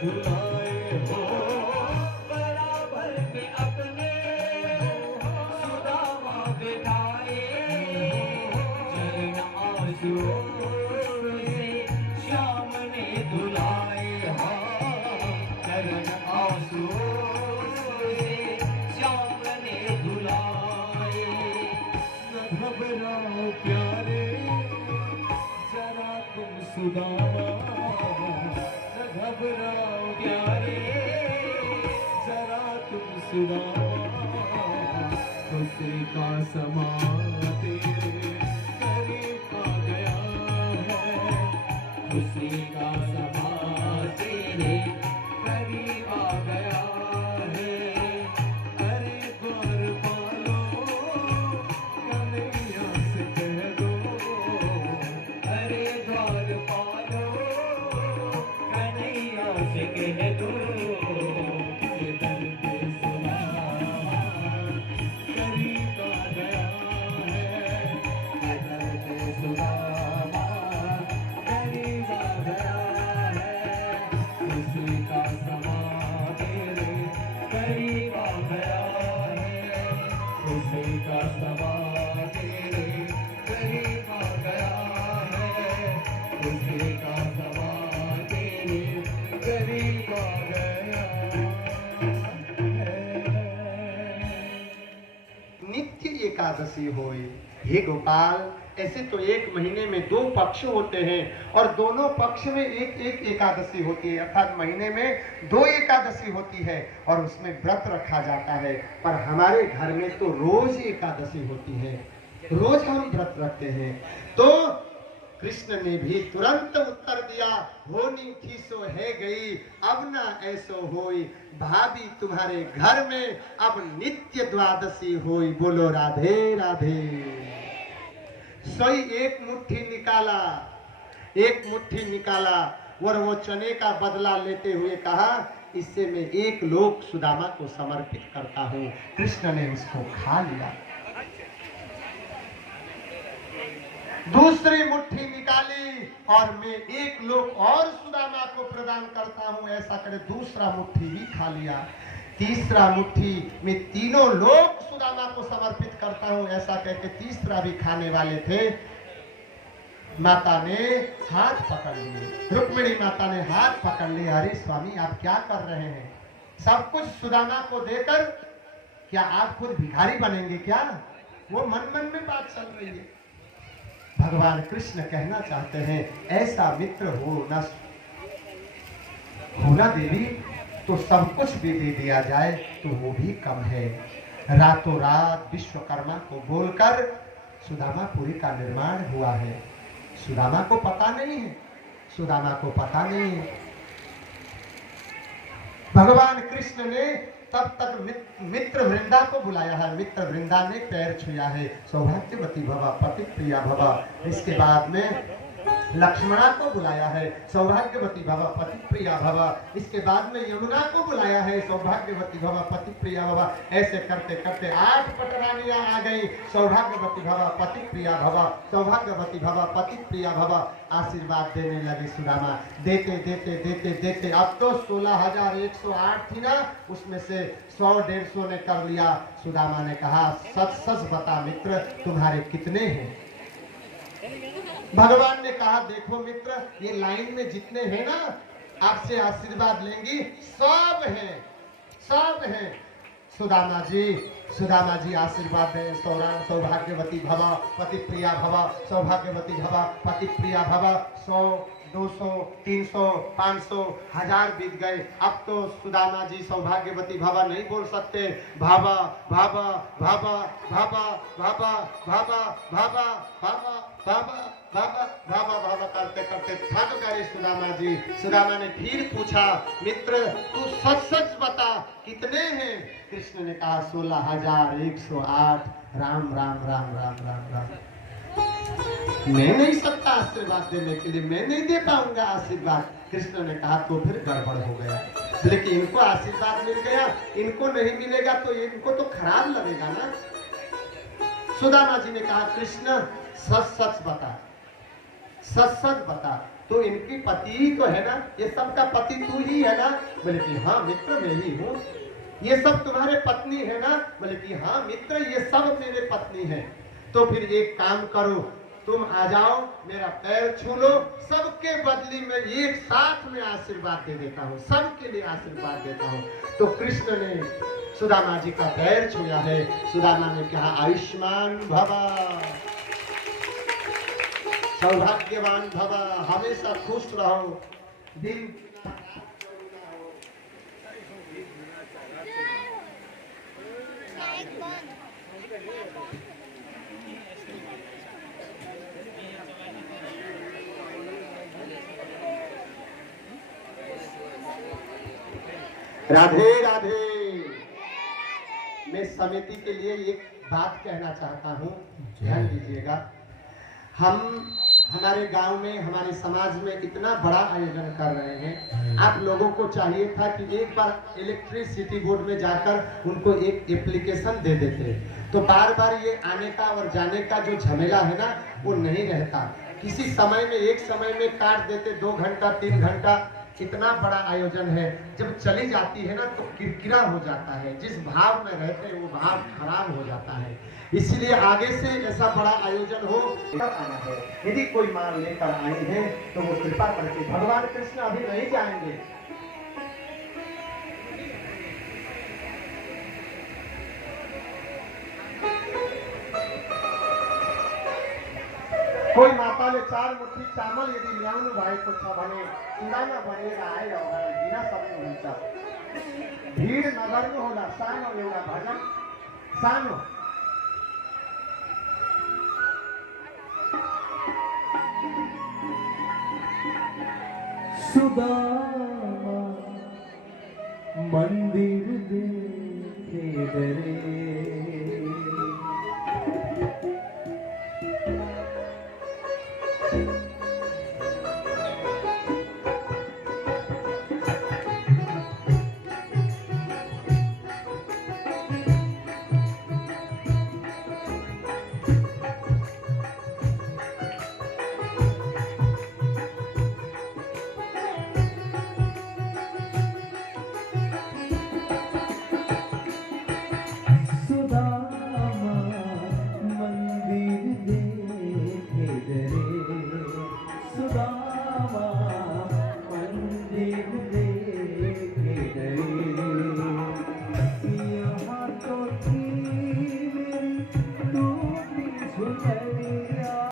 धुलाए हो बराबर में अपने सुदामा बिठाए चरण आंसुओं से श्याम ने धुलाए हो चरण आंसुओं से श्याम ने धुलाए न घबराओ प्यारे जरा तुम सुदामा न घबराओ प्यारे जरा तुम सुदामा खुशी का समा तेरे करीब आ गया है खुशी का समा तेरे करीब आ गया है अरे द्वार पालो कन्हैया से कह दो अरे द्वार पालो कन्हैया से कह दो ये दर्द सुदामा करीब आ गया है ये दर्द सुदामा करीब आ गया है खुशी का समा तेरे करीब आ गया है खुशी का समा तेरे करीब आ गया है खुशी का समा तेरे करीब आ गया है। नित्य एकादशी होए। हे गोपाल, ऐसे तो एक महीने में 2 पक्ष होते हैं और दोनों पक्ष में एक एक एकादशी होती है, अर्थात महीने में 2 एकादशी होती है और उसमें व्रत रखा जाता है। पर हमारे घर में तो रोज एकादशी होती है, रोज हम व्रत रखते हैं। तो कृष्ण ने भी तुरंत उत्तर दिया, होनी थी सो है गई, अब ना ऐसो होई, भाभी तुम्हारे घर में अब नित्य द्वादशी होई। बोलो राधे राधे। सोई एक मुट्ठी निकाला और वो चने का बदला लेते हुए कहा, इससे मैं 1 लोक सुदामा को समर्पित करता हूँ। कृष्ण ने उसको खा लिया। दूसरी मुट्ठी निकाली और मैं 1 लोक और सुदामा को प्रदान करता हूँ, ऐसा करे दूसरा मुट्ठी भी खा लिया। तीसरा मुट्ठी में 3 लोक सुदामा को समर्पित करता हूँ, ऐसा कहकर तीसरा भी खाने वाले थे। माता ने हाथ पकड़ लिए, रुक्मिणी माता ने हाथ पकड़ लिए। अरे स्वामी, आप क्या कर रहे हैं? सब कुछ सुदामा को देकर क्या आप खुद भिखारी बनेंगे क्या? वो मन मन में बात चल रही है। भगवान कृष्ण कहना चाहते हैं, ऐसा मित्र हो ना देवी, तो सब कुछ भी दे दिया जाए तो वो भी कम है। रातों रात विश्वकर्मा को बोलकर सुदामापुरी का निर्माण हुआ है। सुदामा को पता नहीं है, सुदामा को पता नहीं है। भगवान कृष्ण ने तब तक मित्र वृंदा को बुलाया है। मित्र वृंदा ने पैर छुआ है, सौभाग्यवती भवा, पति प्रिया भवा। इसके बाद में लक्ष्मणा को बुलाया है, सौभाग्यवती भवा, पति प्रिया भवा। इसके बाद में यमुना को बुलाया है, सौभाग्यवती भवा, पति प्रिया भवा। ऐसे करते करते 8 पटरानियां आ गई। सौभाग्यवती भवा, पति प्रिया भवा, सौभाग्यवती भवा, पति प्रिया भवा। आशीर्वाद देने लगे सुदामा। देते देते देते देते अब तो 16,108 थी ना, उसमें से 100-150 ने कर लिया। सुदामा ने कहा, सच सच बता मित्र, तुम्हारे कितने हैं? भगवान ने कहा, देखो मित्र, ये लाइन में जितने हैं ना, आपसे आशीर्वाद लेंगी, सब हैं, सब हैं। सुदामा जी आशीर्वाद दें। सौभाग्यवती भवा, पति प्रिया भवा, सौभाग्यवती भवा, पति प्रिया भवा। 100, 200, 300, 500, 1000 बीत गए। अब तो सुदामा जी सौभाग्यवती भवा नहीं बोल सकते। भावा भावा भावा भावा भावा भावा भावा भावा भावा भावा भावा भावा करते करते थक गए सुदामा जी। सुदामा ने फिर पूछा, मित्र तू सच सच बता कितने हैं? कृष्ण ने कहा, 16,108। राम राम राम राम राम राम। मैं नहीं सकता आशीर्वाद देने के लिए, मैं नहीं दे पाऊंगा आशीर्वाद। कृष्ण ने कहा, तो फिर गड़बड़ हो गया। लेकिन इनको आशीर्वाद मिल गया, इनको नहीं मिलेगा तो इनको तो खराब लगेगा ना। सुदामा जी ने कहा, कृष्ण सच सच बता, सच सच बता तो इनकी पति ही तो है ना, ये सबका पति तू ही है ना? बोले कि हाँ मित्र मैं ही हूँ। ये सब तुम्हारे पत्नी है ना? बोले कि हाँ मित्र ये सब मेरे पत्नी है। तो फिर एक काम करो, तुम आ जाओ, मेरा पैर छू लो, सबके बदली में एक साथ में आशीर्वाद दे देता हूँ, सबके लिए आशीर्वाद देता हूँ। तो कृष्ण ने सुदामा जी का पैर छुआ है। सुदामा ने कहा आयुष्मान भवा, सौभाग्यवान भवा, हमेशा खुश रहो, दिन राधे राधे। मैं समिति के लिए एक बात कहना चाहता हूँ, ध्यान दीजिएगा। हमारे गांव में, हमारे समाज में इतना बड़ा आयोजन कर रहे हैं। आप लोगों को चाहिए था कि एक बार इलेक्ट्रिसिटी बोर्ड में जाकर उनको एक एप्लीकेशन दे देते, तो बार बार ये आने का और जाने का जो झमेला है ना वो नहीं रहता। किसी समय में, एक समय में काट देते, 2 घंटा 3 घंटा। इतना बड़ा आयोजन है, जब चली जाती है ना तो किरकिरा हो जाता है, जिस भाव में रहते हैं वो भाव खराब हो जाता है। इसलिए आगे से ऐसा बड़ा आयोजन हो आना है। यदि कोई माल लेकर आई है तो वो कृपा करके, भगवान कृष्ण अभी नहीं जाएंगे। कोई माता ले 4 मुट्ठी चावल यदि ल्याउनु भएको छ भने चुडामा बनेर आएर उहाँलाई दिन सक्नुहुन्छ। भिड नगर्नु होला, सानो एउटा भजन, सानो। सुदामा मंदिर